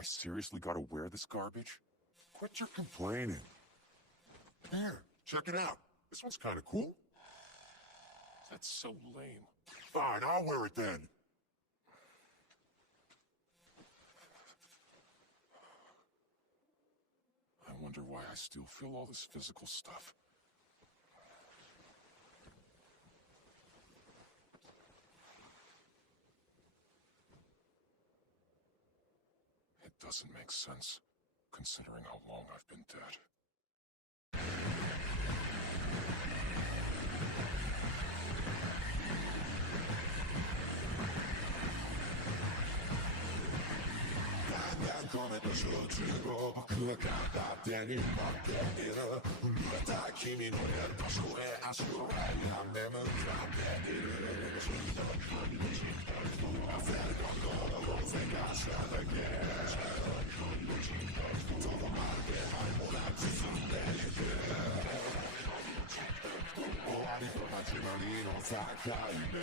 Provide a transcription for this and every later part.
I seriously gotta wear this garbage? Quit your complaining. Here, check it out. This one's kind of cool. That's so lame. Fine, I'll wear it then. I wonder why I still feel all this physical stuff. It doesn't make sense, considering how long I've been dead. Come to 저주고 그가 때린 막대기를 누렸다君の場所へ足をやめ向かっているI felt it all over 생각 잘하게 todo mal que hay 몰아치 순대이게 어리고 하지만 이놈 사카이네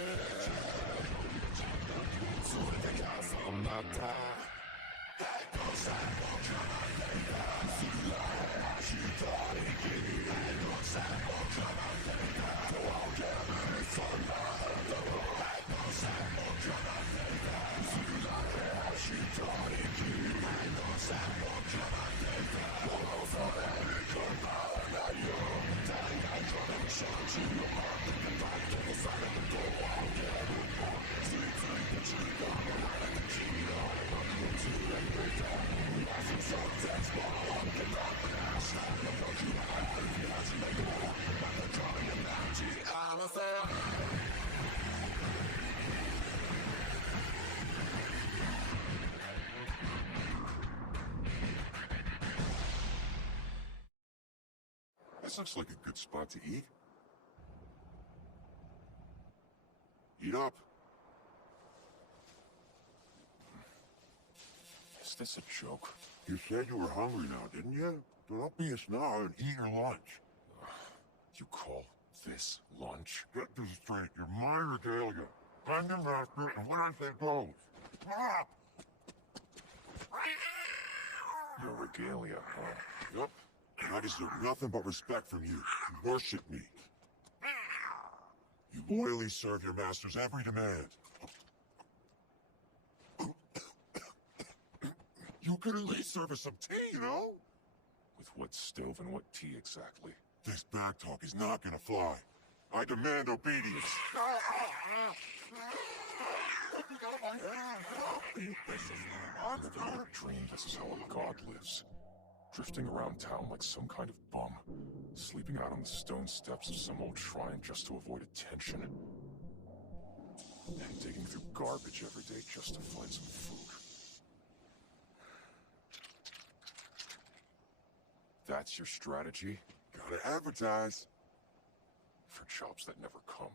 소리가 가서 나타 This looks like a good spot to eat. Eat up. Is this a joke? You said you were hungry now, didn't you? Don't be a snob and eat your lunch. You call this lunch? Get this straight. You're my regalia. I'm your master, and when I say go, stop! Your regalia, huh? Yup. And I deserve nothing but respect from you. You worship me. You loyally serve your masters' every demand. You could at least serve us some tea, you know? With what stove and what tea exactly? This back talk is not gonna fly. I demand obedience. I never dreamed this is how a god lives. Drifting around town like some kind of bum. Sleeping out on the stone steps of some old shrine just to avoid attention. And digging through garbage every day just to find some food. That's your strategy? Gotta advertise. For jobs that never come.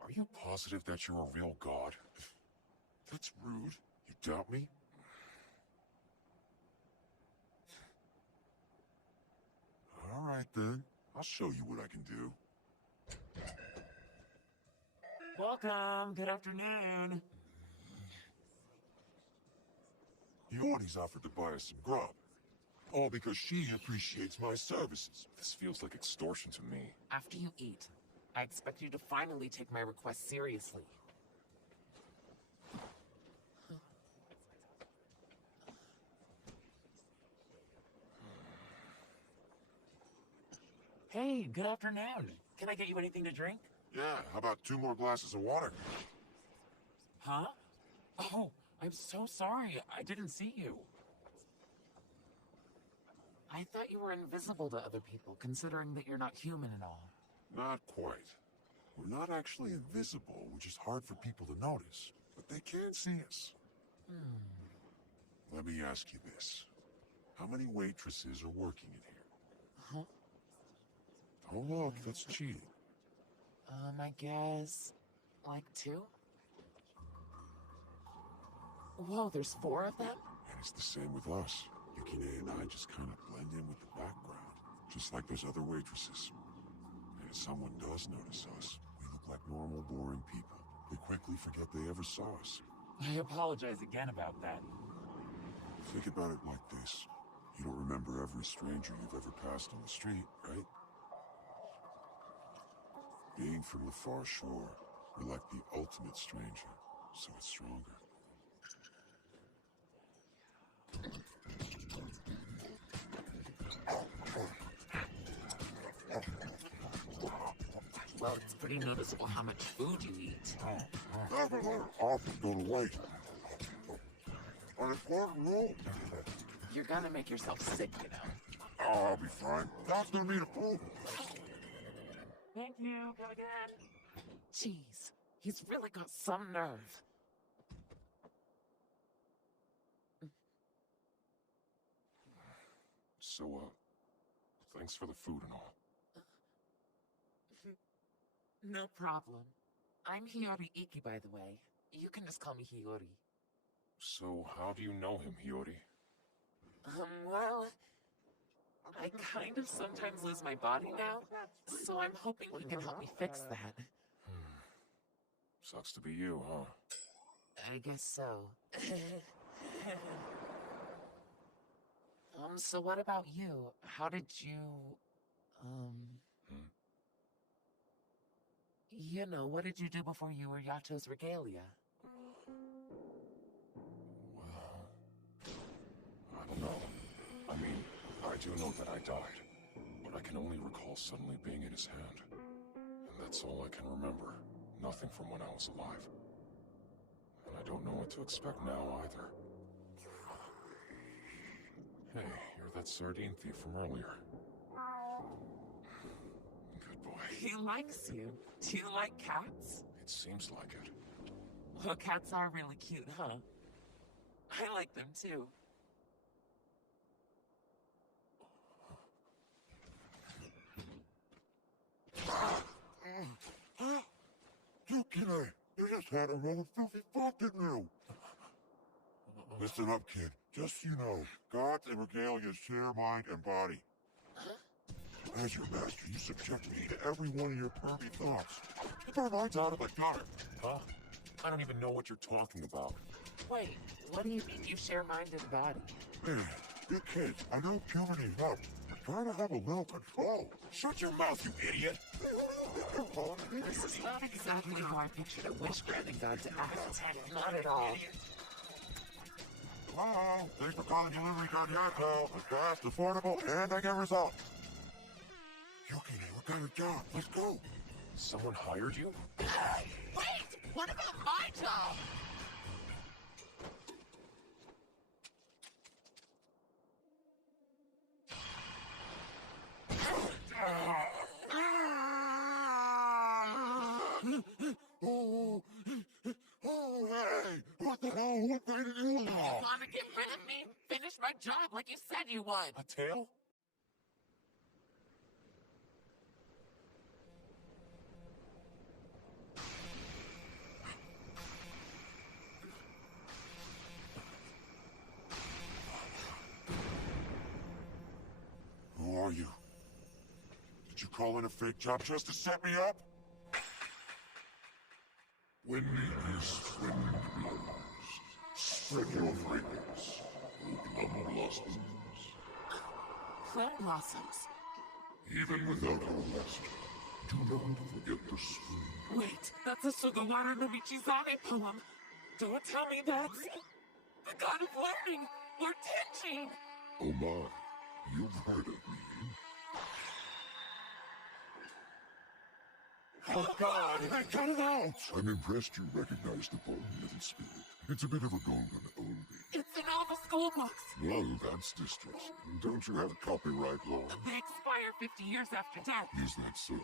Are you positive that you're a real god? That's rude. You doubt me? All right, then. I'll show you what I can do. Welcome. Good afternoon. Yordi's offered to buy us some grub. All because she appreciates my services. This feels like extortion to me. After you eat, I expect you to finally take my request seriously. Hey, good afternoon. Can I get you anything to drink? Yeah, how about 2 more glasses of water? Huh? Oh, I'm so sorry. I didn't see you. I thought you were invisible to other people, considering that you're not human and all. Not quite. We're not actually invisible, which is hard for people to notice. But they can see us. Let me ask you this. How many waitresses are working in here? Huh? Don't look, that's cheating. I guess... like 2? Whoa, there's 4 of them? And it's the same with us. Yukine and I just kind of blend in with the background, just like those other waitresses. And if someone does notice us, we look like normal, boring people. They quickly forget they ever saw us. I apologize again about that. Think about it like this. You don't remember every stranger you've ever passed on the street, right? Being from the far shore, you're like the ultimate stranger, so it's stronger. Well, it's pretty noticeable how much food you eat. Often go to waste. On a quarter roll. You're gonna make yourself sick, you know. Oh, I'll be fine. God's gonna need a pool. Thank you. Come again. Jeez, he's really got some nerve. So, thanks for the food and all. No problem. I'm Hiyori Iki, by the way. You can just call me Hiyori. So, how do you know him, Hiyori? Well, I kind of sometimes lose my body now, so I'm hoping he can help me fix that. Sucks to be you, huh? I guess so. So what about you? How did you, you know, what did you do before you were Yato's regalia? Well, I don't know. I mean, I do know that I died, but I can only recall suddenly being in his hand. And that's all I can remember. Nothing from when I was alive. And I don't know what to expect now either. Hey, you're that sardine thief from earlier. Good boy. He likes you. Do you like cats? It seems like it. Well, cats are really cute, huh? I like them too. Yukine, you just had another filthy thought, didn't you? Listen up, kid. Just so you know, gods and regalia share mind and body. As your master, you subject me to every one of your pervy thoughts. Keep our minds out of the gutter. Huh? I don't even know what you're talking about. Wait, what do you mean you share mind and body? Man, you kids, I know puberty's up, but try to have a little control. Shut your mouth, you idiot! This is not exactly how I pictured a wish-granting god to act. Not at all. Hello, thanks for calling Delivery God Yato. Fast, affordable, and I get results. Yukine, we got a job. Let's go. Someone hired you? Wait! What about my job? Oh, hey! What the hell? What made you You wanna get rid of me? Finish my job like you said you would. A tail? Who are you? Did you call in a fake job just to set me up? When the east wind blows, spread your fragrance, O plum blossoms. Plum blossoms. Even without our master, do not forget the spring. Wait, that's a Sugawara no Michizane poem. Don't tell me that's the god of learning, Lord Tenchi. Oh my, you've heard of me. Oh God! Hey, cut it out! I'm impressed you recognize the poem, little spirit. It's a bit of a golden oldie. It's in all the school books. Well, that's distressing. Don't you have copyright law? They expire 50 years after death. Is that so?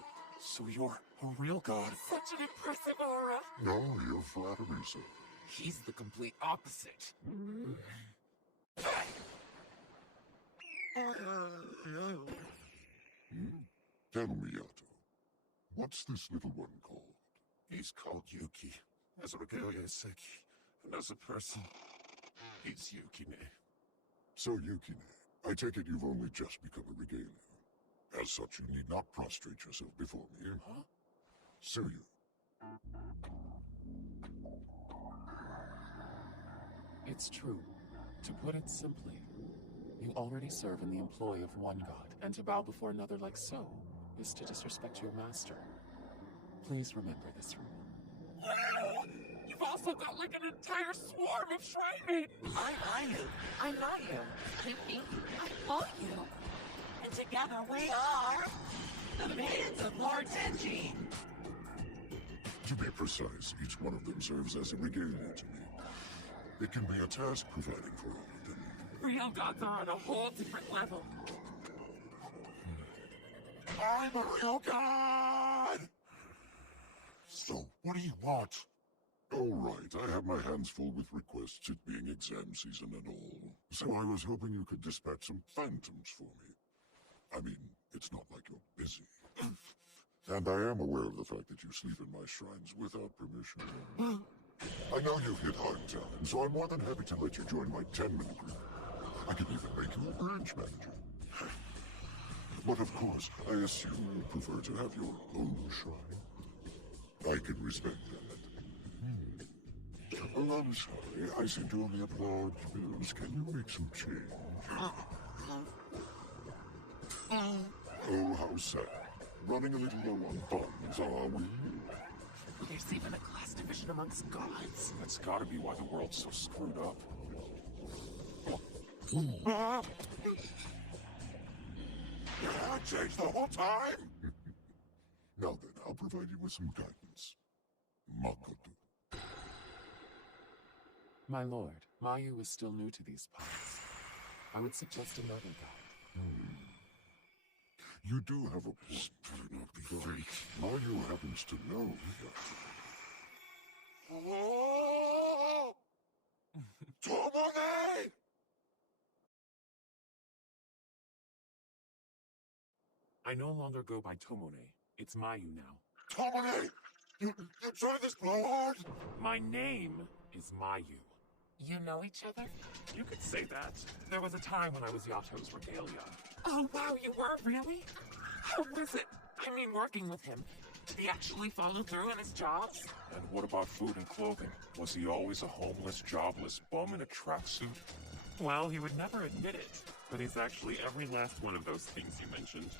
So you're a real god? Such an impressive aura. No, you're flattering, sir. He's the complete opposite. Tell me, Yato. What's this little one called? He's called Yuki. As a regalia is Seki. And as a person, he's Yukine. So, Yukine, I take it you've only just become a regalia. As such, you need not prostrate yourself before me. Huh? Tsuyu, It's true. To put it simply, you already serve in the employ of one god, and to bow before another like so is to disrespect your master. Please remember this rule. You've also got like an entire swarm of shrine maidens! I'm Ayu. I'm Ayu. I'm me. I love you. And together we are the Maidens of Lord Tenji. To be precise, each one of them serves as a regalia to me. It can be a task providing for all of them. Real gods are on a whole different level. I'm a real god! So, what do you want? Oh, right. I have my hands full with requests, it being exam season and all. So I was hoping you could dispatch some phantoms for me. I mean, it's not like you're busy. And I am aware of the fact that you sleep in my shrines without permission. I know you've hit hard talent, so I'm more than happy to let you join my 10-man group. I could even make you a branch manager. But of course, I assume you prefer to have your own shrine. I can respect that. Well, I'm sorry. I seem to only have large bills. Can you make some change? Oh, how sad. Running a little low on funds, are we? There's even a class division amongst gods. That's gotta be why the world's so screwed up. I changed the whole time? Now then, I'll provide you with some guidance. Makoto. My lord, Mayu is still new to these parts. I would suggest another guide. You do have a point. Better not be fake. Mayu happens to know Yato. Oh! Tomone! I no longer go by Tomone. It's Mayu now. Tomone! You tried this blood? My name is Mayu. You know each other? You could say that. There was a time when I was Yato's regalia. Oh wow, you were really? How was it? I mean, working with him. Did he actually follow through on his jobs? And what about food and clothing? Was he always a homeless, jobless bum in a tracksuit? Well, he would never admit it, but he's actually every last one of those things you mentioned.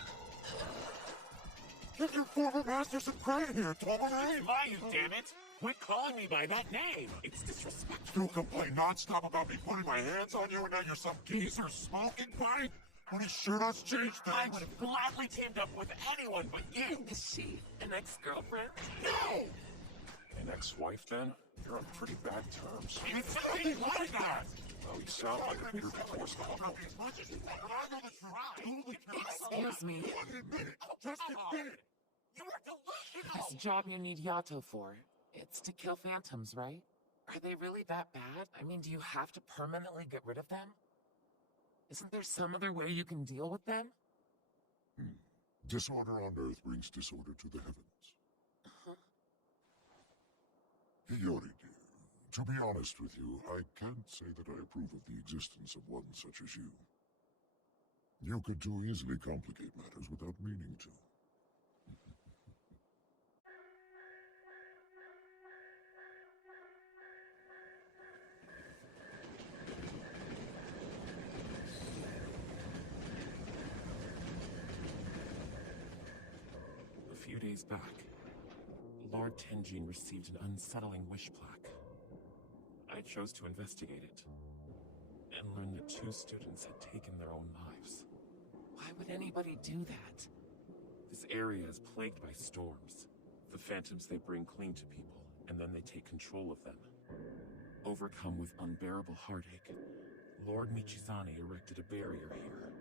Get your former master some credit here, Tomone! It's Mayu, damn it! Quit calling me by that name! It's disrespectful. You complain nonstop about me putting my hands on you and now you're some geezer smoking pipe? Pretty sure that's changed things. I would have gladly teamed up with anyone but you! Is she an ex-girlfriend? No! An ex-wife, then? You're on pretty bad terms. It's really like that! Well, you sound like a bitter divorce couple. Excuse me. Just admit it! You are delusional! This job you need Yato for, it's to kill phantoms, right? Are they really that bad? I mean, do you have to permanently get rid of them? Isn't there some other way you can deal with them? Disorder on Earth brings disorder to the heavens. Hiyori, dear, to be honest with you, I can't say that I approve of the existence of one such as you. You could too easily complicate matters without meaning to. A few days back, Lord Tenjin received an unsettling wish plaque. I chose to investigate it, and learned that 2 students had taken their own lives. Why would anybody do that? This area is plagued by storms. The phantoms they bring cling to people, and then they take control of them. Overcome with unbearable heartache, Lord Michizane erected a barrier here.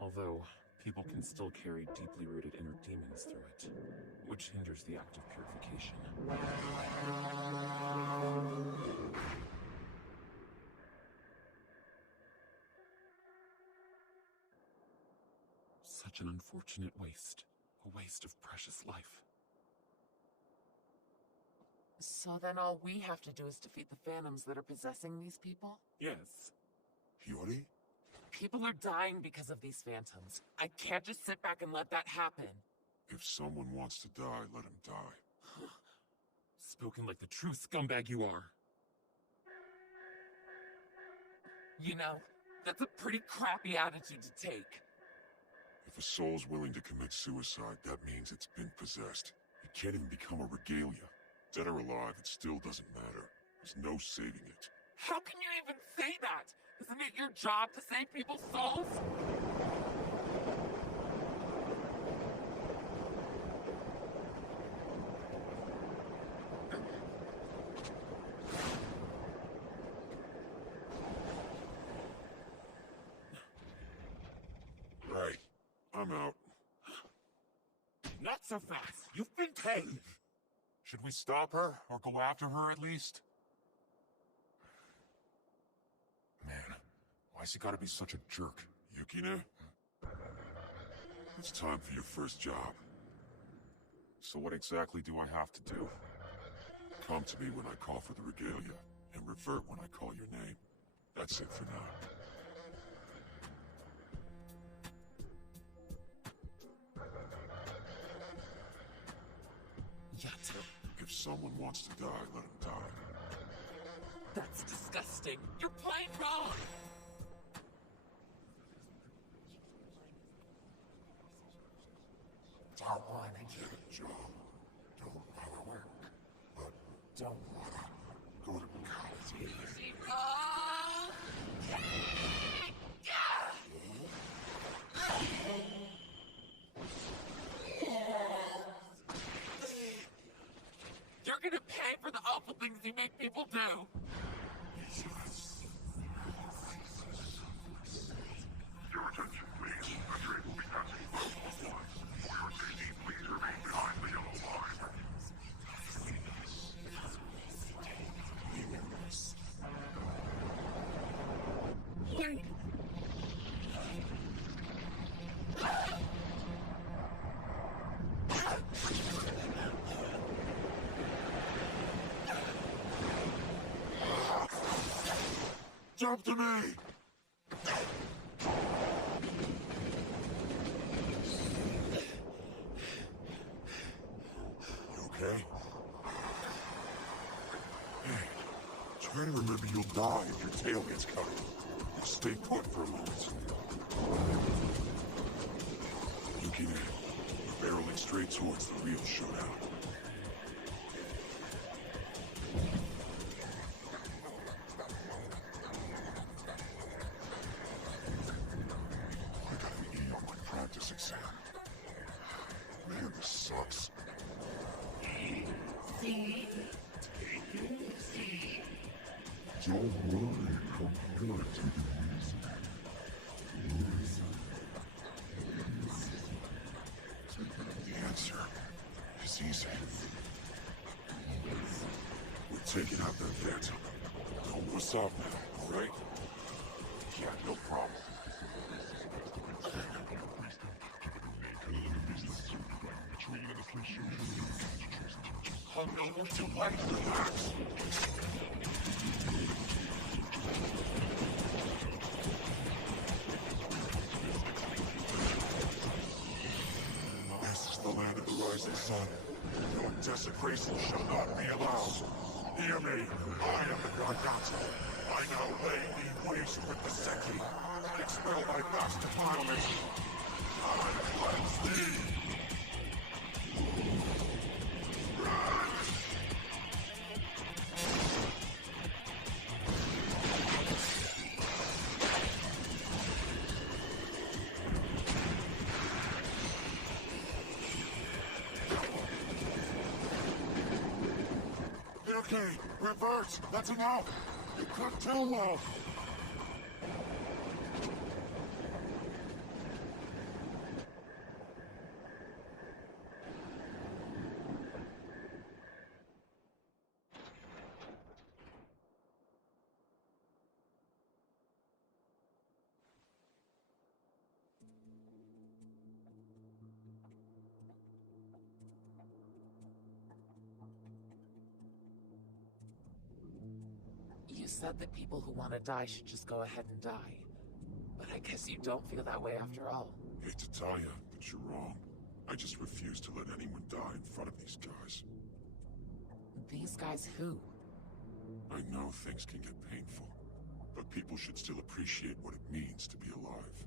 Although, people can still carry deeply rooted inner demons through it, which hinders the act of purification. Such an unfortunate waste. A waste of precious life. So then all we have to do is defeat the phantoms that are possessing these people? Yes. Hiyori? People are dying because of these phantoms. I can't just sit back and let that happen. If someone wants to die, let him die. Spoken like the true scumbag you are. You know, that's a pretty crappy attitude to take. If a soul's willing to commit suicide, that means it's been possessed. It can't even become a regalia. Dead or alive, it still doesn't matter. There's no saving it. How can you even say that? Isn't it your job to save people's souls? Right. I'm out. Not so fast. You've been paid. Should we stop her, or go after her at least? Man, why's he gotta be such a jerk? Yukina? It's time for your first job. So what exactly do I have to do? Come to me when I call for the regalia, and revert when I call your name. That's it for now. Yato, If someone wants to die, let him die. that's disgusting. You're playing wrong. Don't wanna get a job. Don't wanna work. But don't wanna go to college. Oh! You're gonna pay for the awful things you make people do. Your attention, please. A train will be passing close. For your safety, please remain behind the yellow line. Wait. Jump to me! You okay? Hey, try to remember you'll die if your tail gets cut. Stay put for a moment. Yukina, we're barreling straight towards the real showdown. I gotta be on my practice exam. Man, this sucks. Don't worry, I'm gonna take it easy. The answer is easy. We're taking out that phantom. Don't wuss off now, alright? Yeah, no problem. Oh no, you're too late. Relax. This is the land of the rising sun. Your desecration shall not be allowed. Hear me. I am the Garganta. I now lay thee waste with the Seki. Expel thy vast defilement. I cleanse thee. Okay, revert. That's enough. You couldn't tell well. You said that people who want to die should just go ahead and die. But I guess you don't feel that way after all. Hate to tell you, but you're wrong. I just refuse to let anyone die in front of these guys. These guys who? I know things can get painful. but people should still appreciate what it means to be alive.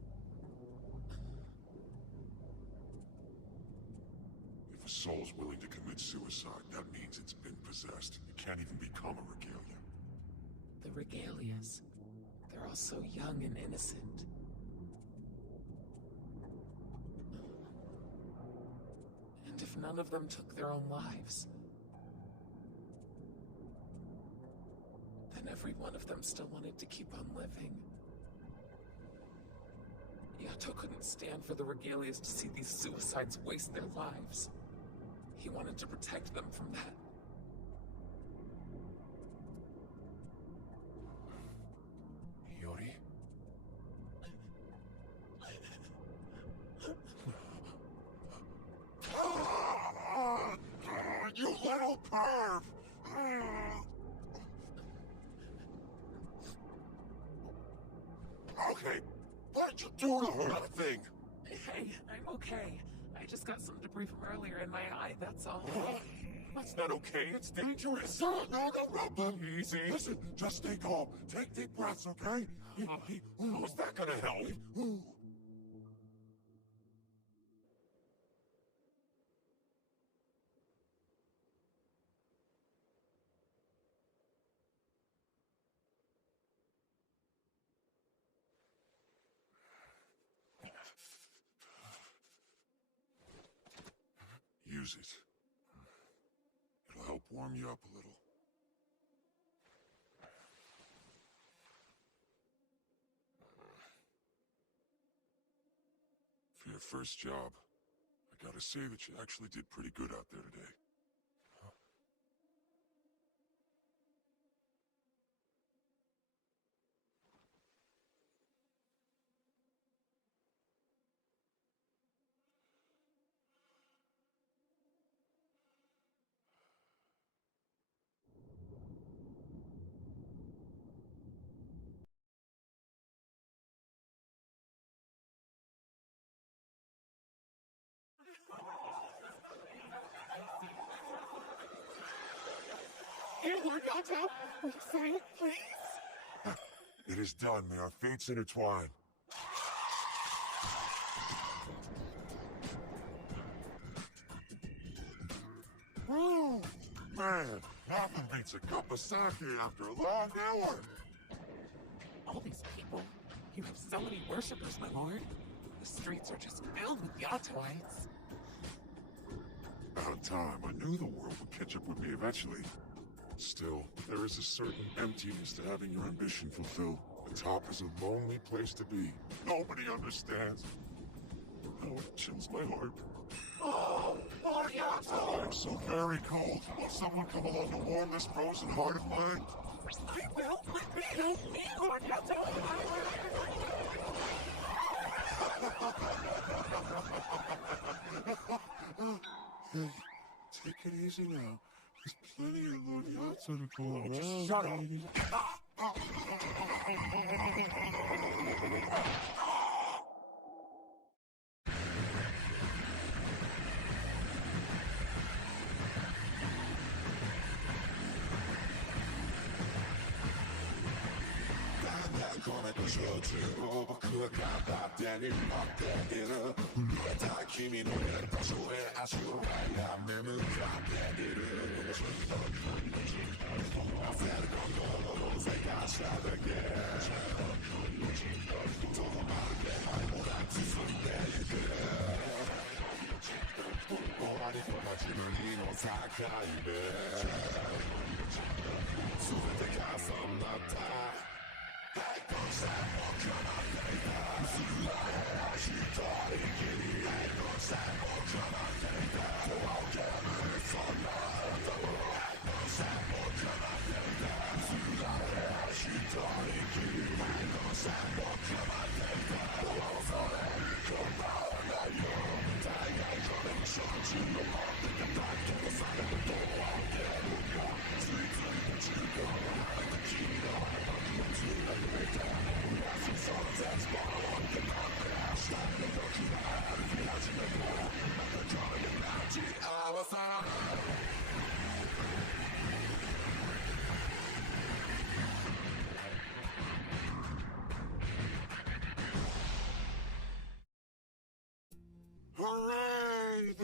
If a soul's willing to commit suicide, that means it's been possessed. It can't even become a Regalia. The Regalias. They're all so young and innocent. And if none of them took their own lives, then every one of them still wanted to keep on living. Yato couldn't stand for the Regalias to see these suicides waste their lives. He wanted to protect them from that. Yori? You little perv! Okay, what did you do to her, that thing? Hey, I'm okay. I just got some debris from earlier in my eye, that's all. That's not okay, it's dangerous. No, Robin. Easy. Listen, just stay calm. Take deep breaths, okay? How's that gonna help? Use it. It'll help warm you up a little. For your first job, I gotta say that you actually did pretty good out there today. Here, Lord Yato. Will you sign it, please? It is done. May our fates intertwine. Woo! Man, nothing beats a cup of sake after a long hour. All these people. You have so many worshippers, my lord. The streets are just filled with Yatoites. About time. I knew the world would catch up with me eventually. Still, there is a certain emptiness to having your ambition fulfilled. The top is a lonely place to be. Nobody understands. Oh, it chills my heart. Oh, Lord Yato. I'm so very cold. Will someone come along to warm this frozen heart of mine? I will. Help me, Lord Yato. Hey, take it easy now. There's plenty of Lord Yato to go around. Shut up!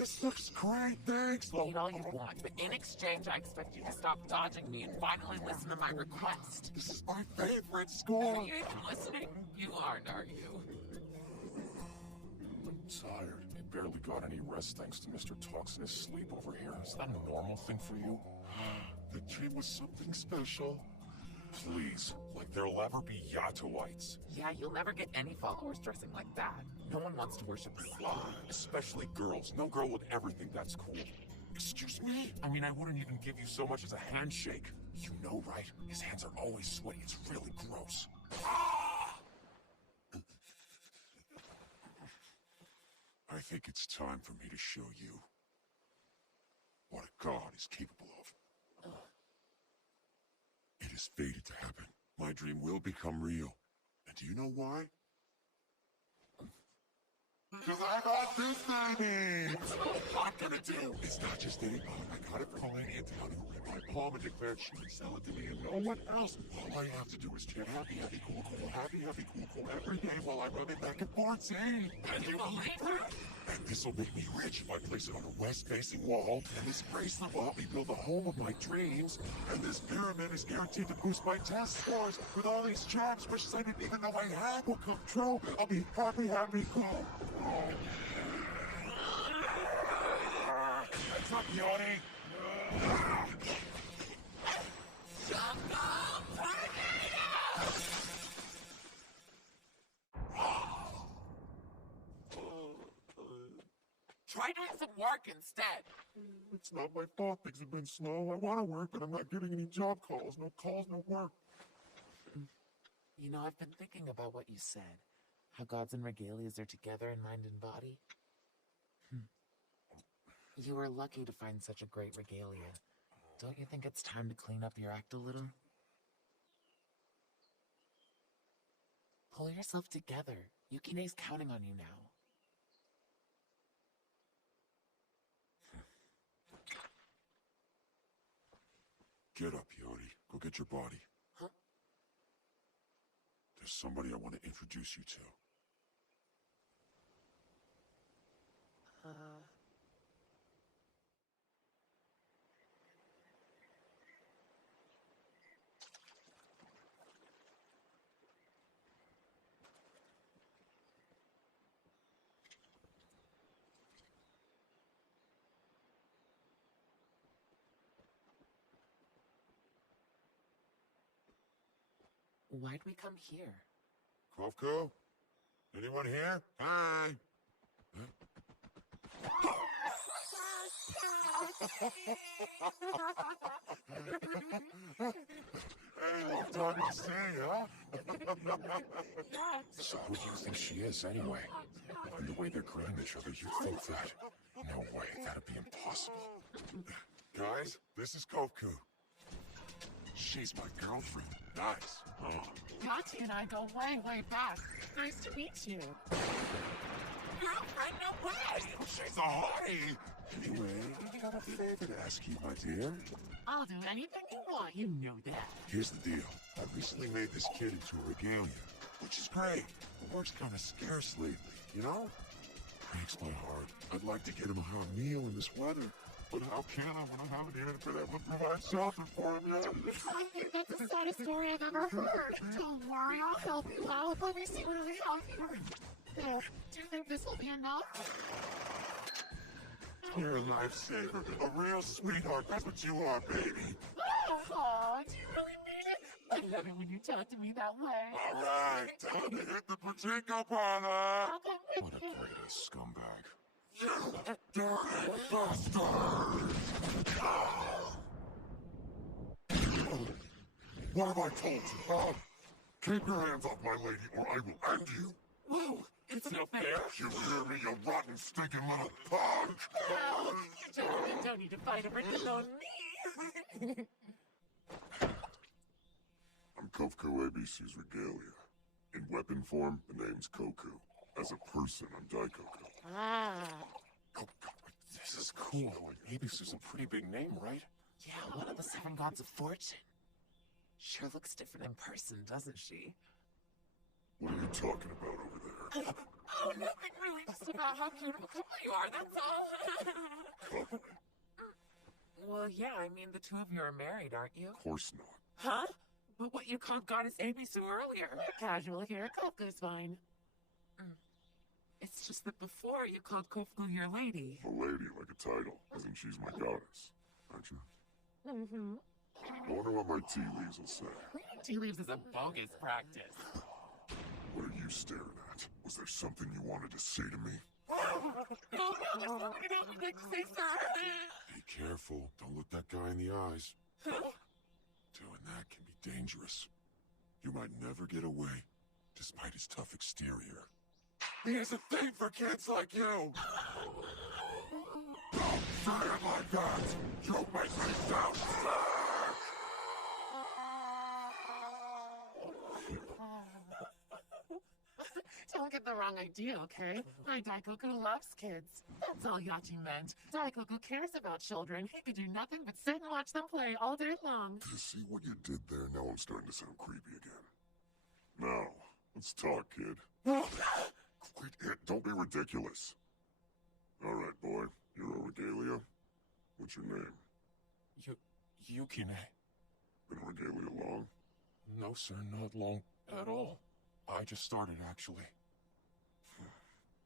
This looks great, thanks. Eat all you want, but in exchange, I expect you to stop dodging me and finally listen to my request. This is my favorite Are school. you even listening? You aren't, are you? I'm tired. I barely got any rest thanks to Mr. Talks in his sleep over here. Is that a normal thing for you? The dream was something special. Please, like there'll ever be Yatoites. Yeah, you'll never get any followers dressing like that. No one wants to worship the slaw. Especially girls. No girl would ever think that's cool. Excuse me? I mean, I wouldn't even give you so much as a handshake. You know, right? His hands are always sweaty. It's really gross. I think it's time for me to show you what a god is capable of. It is fated to happen. My dream will become real. And do you know why? Because I got this baby! What I'm gonna do? It's not just any palm. I got it from my aunt who read my palm and declared she would sell it to me and no one else. All I have to do is chant happy, happy, cool, cool, happy, happy, cool, cool every day while I run it back and forth, see? And you believe her? And this will make me rich if I place it on a west-facing wall. And this bracelet will help me build the home of my dreams. And this pyramid is guaranteed to boost my test scores. With all these charms, wishes I didn't even know I had will come true. I'll be happy, happy, cool. That's not yawning. Try doing some work instead. It's not my fault things have been slow. I want to work, but I'm not getting any job calls. No calls, no work. You know, I've been thinking about what you said. How gods and regalias are together in mind and body. You were lucky to find such a great regalia. Don't you think it's time to clean up your act a little? Pull yourself together. Yukine's counting on you now. Get up, Yori. Go get your body. Huh? There's somebody I want to introduce you to. Why'd we come here? Kovko? Anyone here? Hi! Hey, long time to see, huh? So who do you think she is, anyway? And the way they're greeting each other, you'd think that. No way, that'd be impossible. Guys, this is Kovku. She's my girlfriend. Nice, huh? Yati and I go way, way back. Nice to meet you. Girlfriend, no way! She's a hottie! Anyway, I got a favor to ask you, my dear. I'll do anything you want, you know that. Here's the deal. I recently made this kid into a regalia, which is great. But work's kind of scarce lately, you know? Breaks my heart. I'd like to get him a hot meal in this weather. But how can I when I haven't even been able to provide shelter for him yet? I think that's the saddest story I've ever heard. Don't worry, I'll help you out. Let me see what I have here. There, do you think this will be enough? You're a lifesaver, a real sweetheart. That's what you are, baby. Oh, do you really mean it? I love it when you talk to me that way. All right, time to hit the pachinko parlor. What a great scumbag. You dirty bastard! What have I told you, huh? Keep your hands off my lady, or I will end you. Whoa, it's not fair. You hear me, you rotten, stinking little punk? Oh, you don't need to fight over this on me. I'm Kovku ABC's regalia. In weapon form, the name's Koku. As a person, I'm Daikoku. Oh, God, this is cool. Abisu's a pretty big name, right? Yeah, one of the 7 gods of fortune. Sure looks different in person, doesn't she? What are you talking about over there? Oh, nothing really. Just about how cute of a couple you are, that's all. Couple? Well, yeah, I mean, the two of you are married, aren't you? Of course not. Huh? But what you called Goddess Amisu earlier. Casual here, Kofu's fine. It's just that before you called Kofu your lady. A lady like a title, as in she's my goddess, aren't you? Mm-hmm. I wonder what my tea leaves will say. Reading tea leaves is a bogus practice. What are you staring at? Was there something you wanted to say to me? Oh, there's something else I'd like to say, sir. Be careful. Don't look that guy in the eyes. Doing that can be dangerous. You might never get away, despite his tough exterior. Here's a thing for kids like you! Don't say it like that! You make me sound sick! Don't get the wrong idea, okay? My Daikoku loves kids. That's all Yachi meant. Daikoku cares about children. He could do nothing but sit and watch them play all day long. You see what you did there? Now I'm starting to sound creepy again. Now, let's talk, kid. Quit it. Don't be ridiculous. All right, boy. You're a Regalia. What's your name? Yukine. Been a Regalia long? No, sir, not long at all. I just started, actually.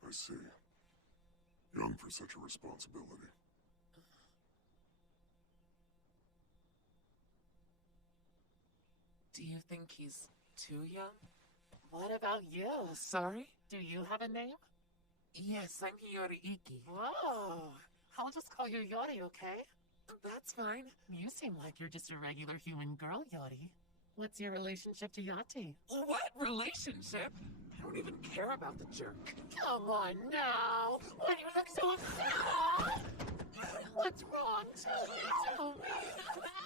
I see. Young for such a responsibility. Do you think he's too young? What about you? Sorry? Do you have a name? Yes, I'm Hiyori Iki. Whoa! I'll just call you Yori, okay? That's fine. You seem like you're just a regular human girl, Yori. What's your relationship to Yati? What relationship? I don't even care about the jerk. Come on now! Why do you look so upset? What's wrong? Tell me.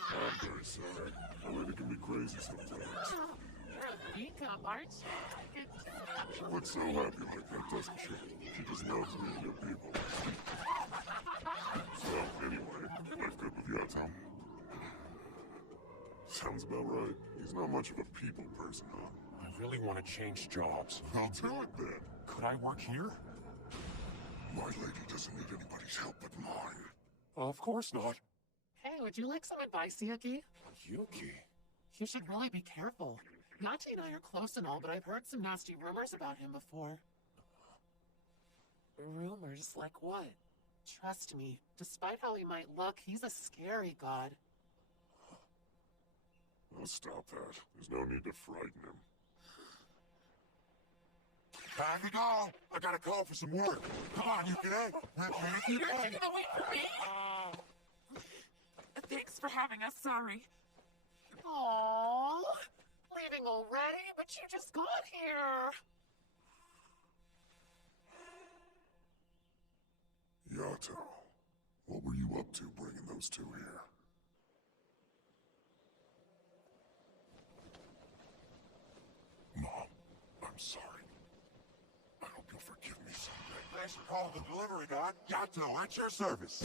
I'm very sorry. A lady can be crazy sometimes. You're a peacock, aren't you? She looks so happy like that, doesn't she? She just loves me and your people. So, anyway, life good with Yato? Sounds about right. He's not much of a people person, huh? I really want to change jobs. I'll do it then. Could I work here? My lady doesn't need anybody's help but mine. Of course not. Hey, would you like some advice, Yuki? Yuki? You should really be careful. Yachi and I are close and all, but I've heard some nasty rumors about him before. Rumors? Like what? Trust me, despite how he might look, he's a scary god. Oh, stop that. There's no need to frighten him. Time to go! I got a call for some work. Come on, Yukine! You're taking away from me! Thanks for having us, sorry. Aww. Leaving already? But you just got here. Yato, what were you up to bringing those two here? Mom, I'm sorry. I hope you'll forgive me someday. Thanks for calling the delivery guy. Yato, at your service.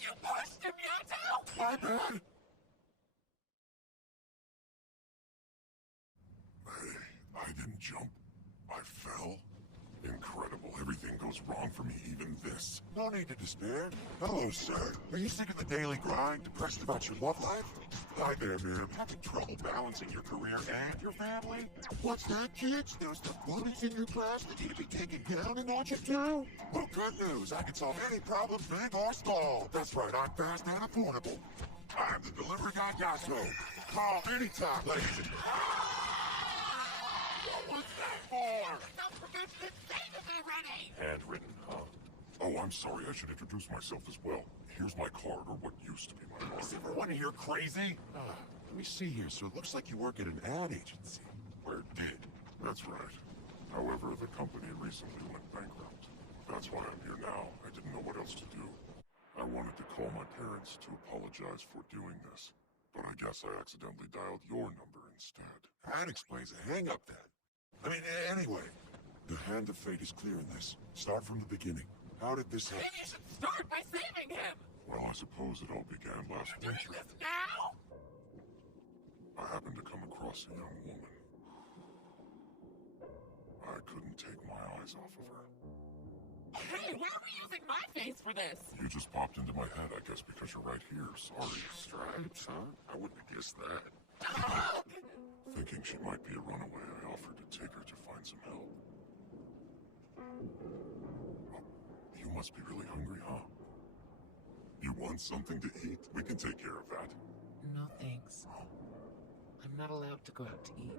You pushed him, Yato! My bad. Hey, I didn't jump. I fell. Incredible. Everything goes wrong for me, even this. No need to despair. Hello, sir. Are you sick of the daily grind, depressed about your love life? Hi there, man. Having trouble balancing your career and your family? What's that, kids? There's the bullies in your class that need to be taken down a notch or two? Well, good news. I can solve any problem, big or small. That's right, I'm fast and affordable. I'm the delivery guy, Yato. Call anytime, ladies and... What's that for? Don't forget to say to be ready! Handwritten, huh? Oh, I'm sorry. I should introduce myself as well. Here's my card, or what used to be my card. Is everyone here crazy? Let me see here. So it looks like you work at an ad agency. Or did. That's right. However, the company recently went bankrupt. That's why I'm here now. I didn't know what else to do. I wanted to call my parents to apologize for doing this, but I guess I accidentally dialed your number instead. That explains the hang-up then. I mean, anyway, the hand of fate is clear in this. Start from the beginning. How did this happen? Maybe you should start by saving him! Well, I suppose it all began last Doing winter. this now? I happened to come across a young woman. I couldn't take my eyes off of her. Hey, why are we using my face for this? You just popped into my head, I guess because you're right here. Sorry. Stripes, huh? I wouldn't have guessed that. Thinking she might be a runaway, I offered to take her to find some help. Oh, you must be really hungry, huh? You want something to eat? We can take care of that. No thanks. I'm not allowed to go out to eat.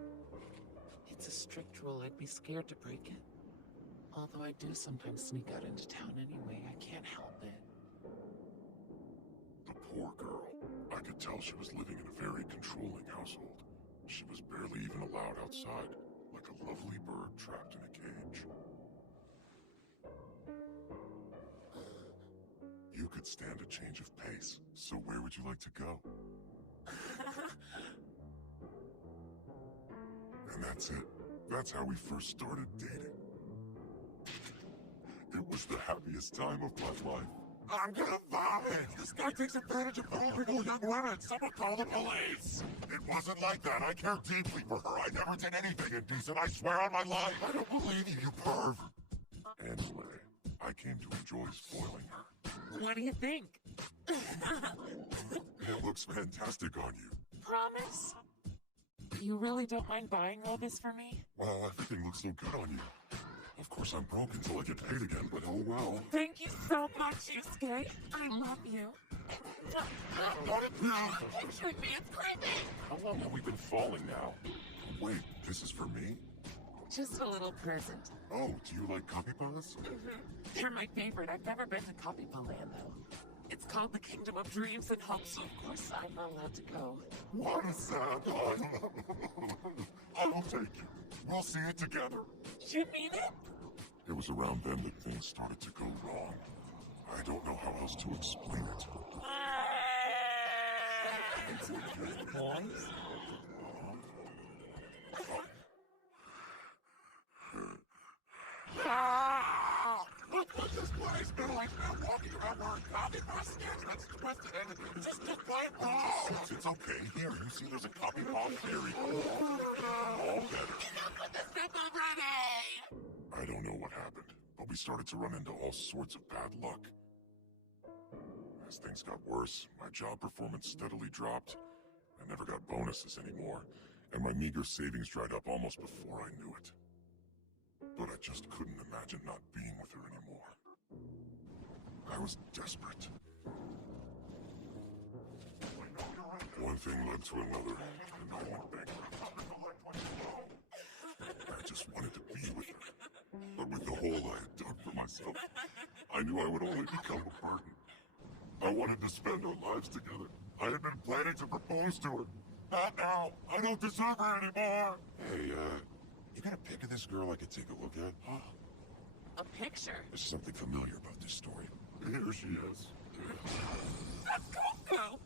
It's a strict rule. I'd be scared to break it. Although I do sometimes sneak out into town anyway. I can't help it. The poor girl. I could tell she was living in a very controlling household. She was barely even allowed outside, like a lovely bird trapped in a cage. You could stand a change of pace, so where would you like to go? And that's it. That's how we first started dating. It was the happiest time of my life. I'm gonna vomit! This guy takes advantage of vulnerable young women! Someone call the police! It wasn't like that. I care deeply for her. I never did anything indecent. I swear on my life. I don't believe you, you perv! Anyway, I came to enjoy spoiling her. What do you think? It looks fantastic on you. Promise? You really don't mind buying all this for me? Wow, everything looks so good on you. Of course I'm broke until I get paid again, but oh well. Thank you so much, Yusuke. I love you. What a pill! Picturing me, it's creepy! How long have we been falling now? Wait, this is for me? Just a little present. Oh, do you like Kapibaras? They're my favorite. I've never been to Kapipa Land, though. It's called the Kingdom of Dreams and Hopes, so of course I'm not allowed to go. What a sad life. I'll take you. We'll see it together. You mean it? It was around then that things started to go wrong. I don't know how else to explain it. Boys? What's this place been like? I'm walking around wearing copy my skin that's twisted and just a quiet It's okay. Here, you see there's a copy bomb theory. All better. I don't know what happened, but we started to run into all sorts of bad luck. As things got worse, my job performance steadily dropped. I never got bonuses anymore, and my meager savings dried up almost before I knew it. But I just couldn't imagine not being with her anymore. I was desperate. One thing led to another, and I went bankrupt. I just wanted to be with her. But with the hole I had dug for myself, I knew I would only become a burden. I wanted to spend our lives together. I had been planning to propose to her. Not now. I don't deserve her anymore. Hey, you got a pic of this girl I could take a look at? Huh? A picture? There's something familiar about this story. Here she is. That's Goku!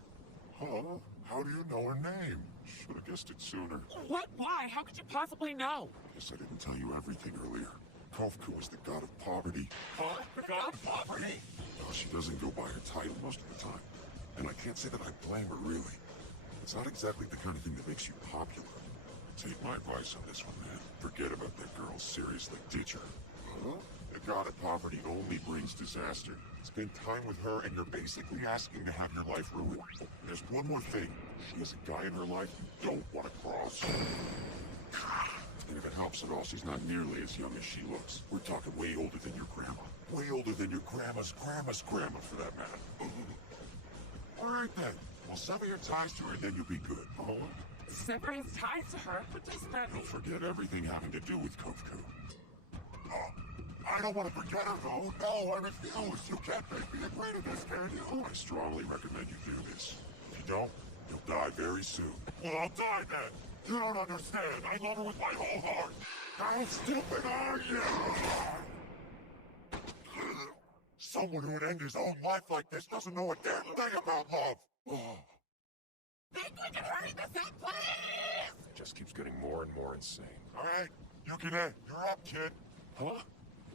Huh? How do you know her name? Should have guessed it sooner. What? Why? How could you possibly know? Guess I didn't tell you everything earlier. Kofku is the god of poverty. Huh? The god of poverty? Well, she doesn't go by her title most of the time. And I can't say that I blame her, really. It's not exactly the kind of thing that makes you popular. Take my advice on this one, man. Forget about that girl, seriously. Ditch her. Huh? The god of poverty only brings disaster. Spend time with her and you're basically asking to have your life ruined. There's one more thing. She has a guy in her life you don't want to cross. And if it helps at all, she's not nearly as young as she looks. We're talking way older than your grandma. Way older than your grandma's grandma's grandma, for that matter. All right, then. Well, sever your ties to her, and then you'll be good. Oh? Sever his ties to her? But doesn't that... Don't forget everything having to do with Kofku. I don't want to forget her, though. No, I refuse. You can't make me agree to this, can you? I strongly recommend you do this. If you don't, you'll die very soon. Well, I'll die then. You don't understand. I love her with my whole heart. How stupid are you? Someone who would end his own life like this doesn't know a damn thing about love. Think we can hurry this up, please? It just keeps getting more and more insane. All right, Yukine, you're up, kid. Huh?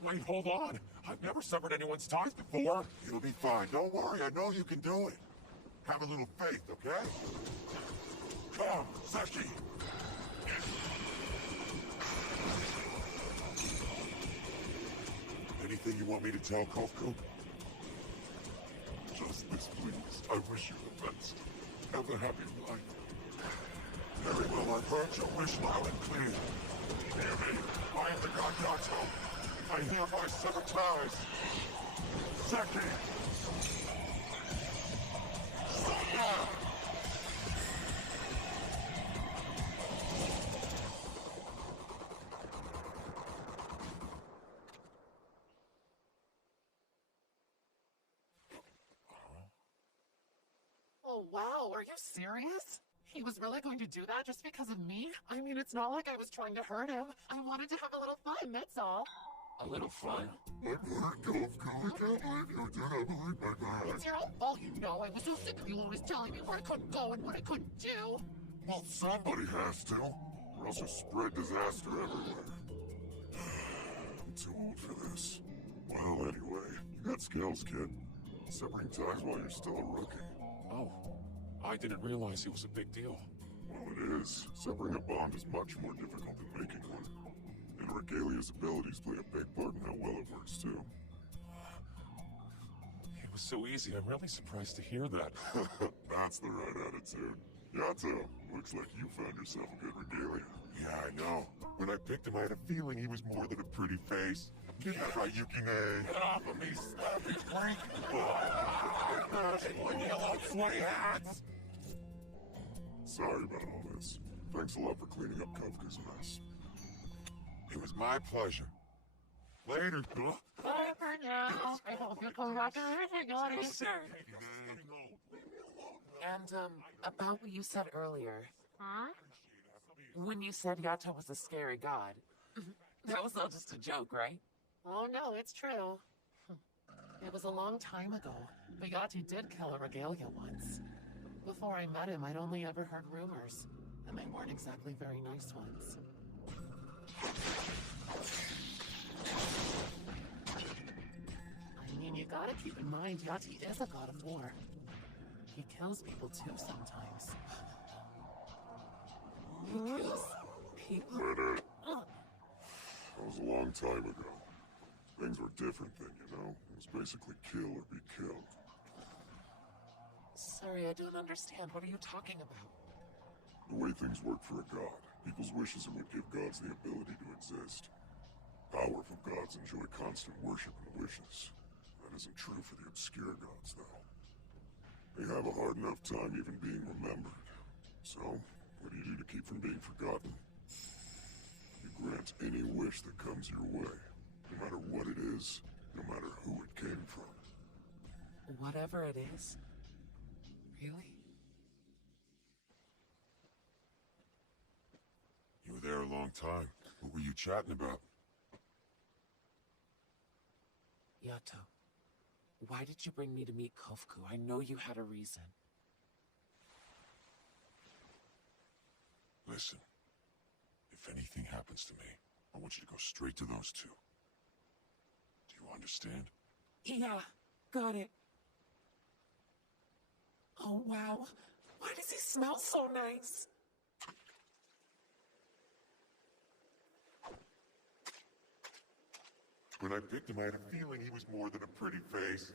Wait, hold on. I've never severed anyone's ties before. You'll be fine. Don't worry. I know you can do it. Have a little faith, okay? Come, Seki! Anything you want me to tell Kofko? Just this, please. I wish you the best. Have a happy life. Very well, I've heard your wish loud and clear. Hear me. I am the god Yato. I hereby sever ties. Seki! Seki! Oh, wow, are you serious? He was really going to do that just because of me? I mean, it's not like I was trying to hurt him. I wanted to have a little fun, that's all. A little fun. I'm hurt, Kofko. I can't believe you did it behind my back. It's your own fault, you know. I was so sick of you always telling me where I couldn't go and what I couldn't do. Well, somebody has to, or else you'll spread disaster everywhere. I'm too old for this. Well, anyway, you got skills, kid. Severing ties while you're still a rookie. Oh, I didn't realize it was a big deal. Well, it is. Severing a bond is much more difficult than making one. And Regalia's abilities play a big part in how well it works, too. It was so easy. I'm really surprised to hear that. That's the right attitude. Yato, looks like you found yourself a good Regalia. Yeah, I know. When I picked him, I had a feeling he was more than a pretty face. Get right, Yukine. Get off of me, slappy freak! One yellow sweaty hats! Sorry about all this. Thanks a lot for cleaning up Kofka's mess. It was my pleasure. Later. Bye for now. I hope you come back to everything on it. And, about what you said earlier. Huh? When you said Yato was a scary god. That was all just a joke, right? Oh no, it's true. It was a long time ago. But Yato did kill a Regalia once. Before I met him, I'd only ever heard rumors. And they weren't exactly very nice ones. I mean, you gotta keep in mind, Yati is a god of war. He kills people too sometimes. He kills people. That was a long time ago. Things were different then, you know? It was basically kill or be killed. Sorry, I don't understand. What are you talking about? The way things work for a god. People's wishes are what give gods the ability to exist. Powerful gods enjoy constant worship and wishes. That isn't true for the obscure gods, though. They have a hard enough time even being remembered. So, what do you do to keep from being forgotten? You grant any wish that comes your way, no matter what it is, no matter who it came from. Whatever it is? Really? You were there a long time. What were you chatting about? Yato, why did you bring me to meet Kofku? I know you had a reason. Listen, if anything happens to me, I want you to go straight to those two. Do you understand? Yeah, got it. Oh, wow. Why does he smell so nice? When I picked him, I had a feeling he was more than a pretty face.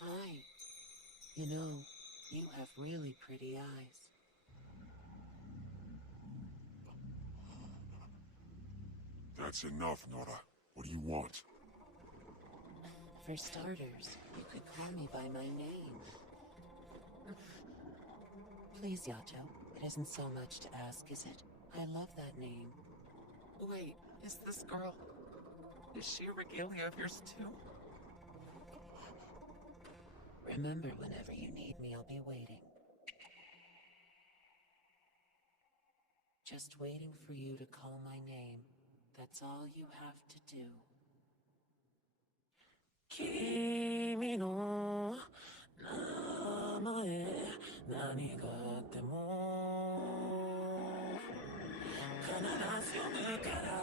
Hi. You know, you have really pretty eyes. That's enough, Nora. What do you want? For starters, you could call me by my name. Please, Yato. It isn't so much to ask, is it? I love that name. Wait, is this girl... Is she a Regalia of yours too? Remember, whenever you need me, I'll be waiting. Just waiting for you to call my name. That's all you have to do. Kimi no namae nani ga atte mo kanarazu yomu kara